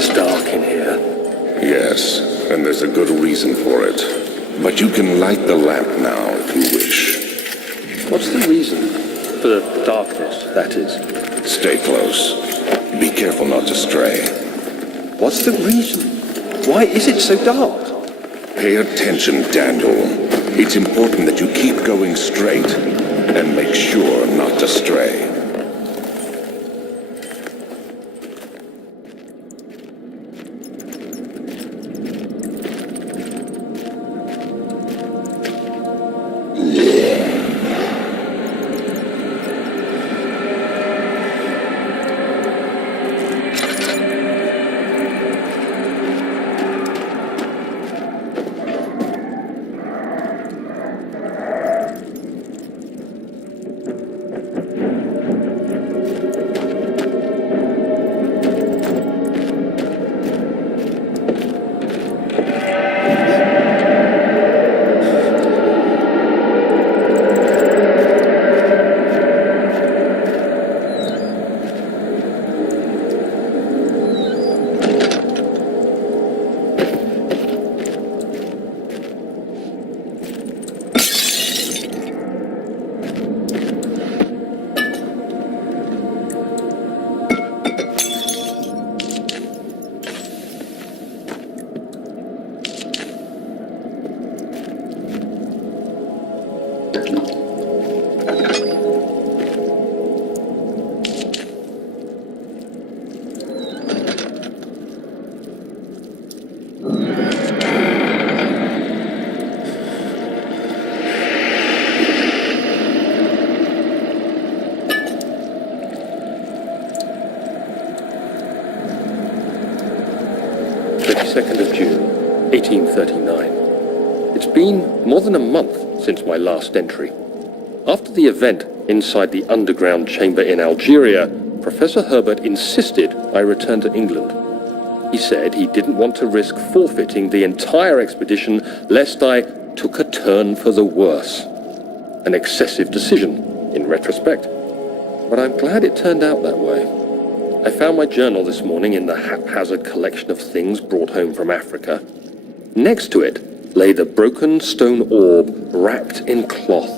is dark in here. Yes, and there's a good reason for it. But you can light the lamp now if you wish. What's the reason? For the darkness, that is. Stay close. Be careful not to stray. What's the reason? Why is it so dark? Pay attention, Daniel. It's important that you keep going straight and make sure not to stray. June, 1839. It's been more than a month since my last entry. After the event inside the underground chamber in Algeria, Professor Herbert insisted I return to England. He said he didn't want to risk forfeiting the entire expedition lest I took a turn for the worse. An excessive decision, in retrospect. But I'm glad it turned out that way. I found my journal this morning in the haphazard collection of things brought home from Africa. Next to it lay the broken stone orb wrapped in cloth.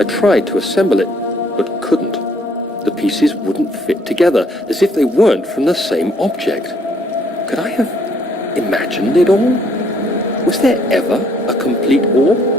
I tried to assemble it, but couldn't. The pieces wouldn't fit together, as if they weren't from the same object. Could I have imagined it all? Was there ever a complete orb?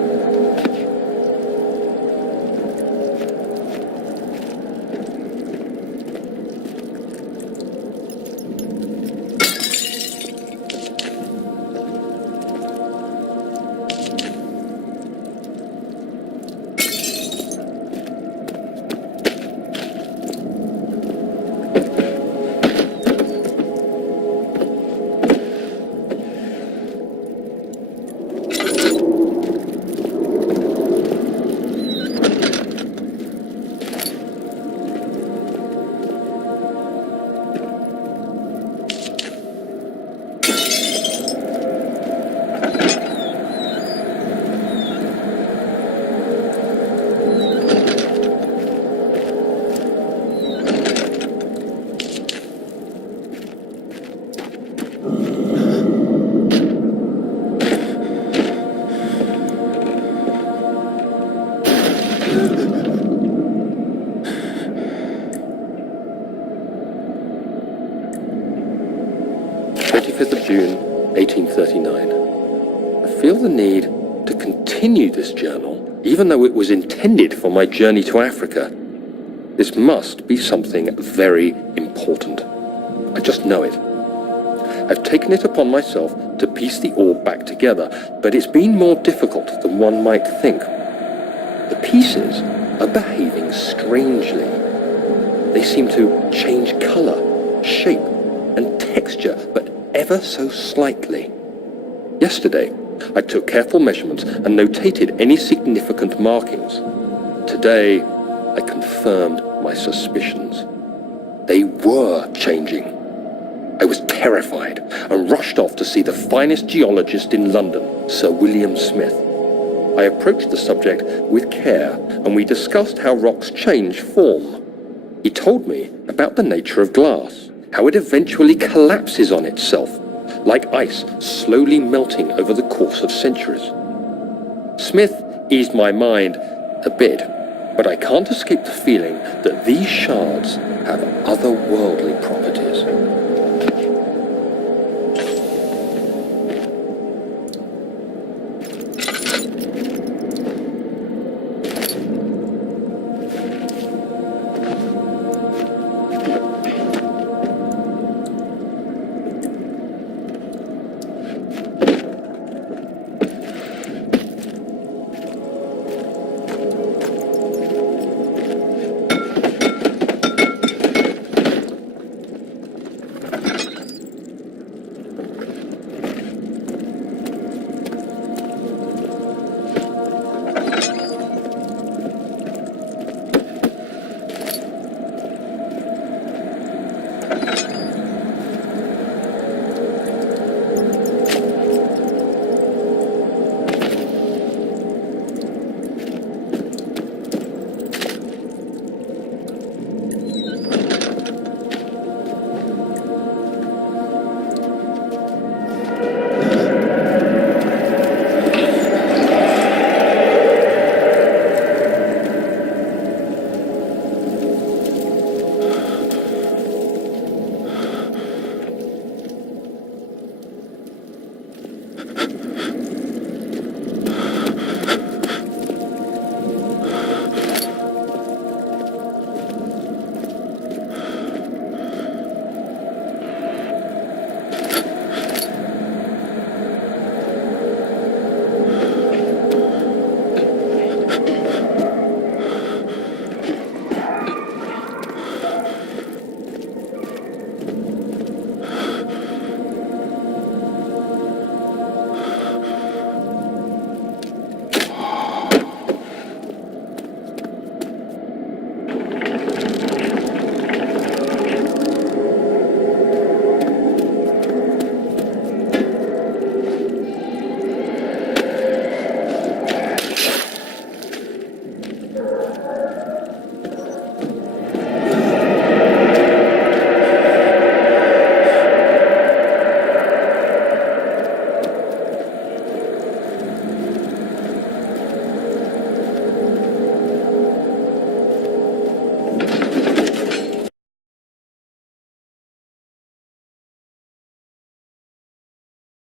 June 1839. I feel the need to continue this journal, even though it was intended for my journey to Africa. This must be something very important. I just know it. I've taken it upon myself to piece the orb back together, but it's been more difficult than one might think. The pieces are behaving strangely. They seem to change color, shape, and texture, but ever so slightly. Yesterday, I took careful measurements and notated any significant markings. Today, I confirmed my suspicions. They were changing. I was terrified and rushed off to see the finest geologist in London, Sir William Smith. I approached the subject with care, and we discussed how rocks change form. He told me about the nature of glass, how it eventually collapses on itself, like ice slowly melting over the course of centuries. Smith eased my mind a bit, but I can't escape the feeling that these shards have otherworldly properties.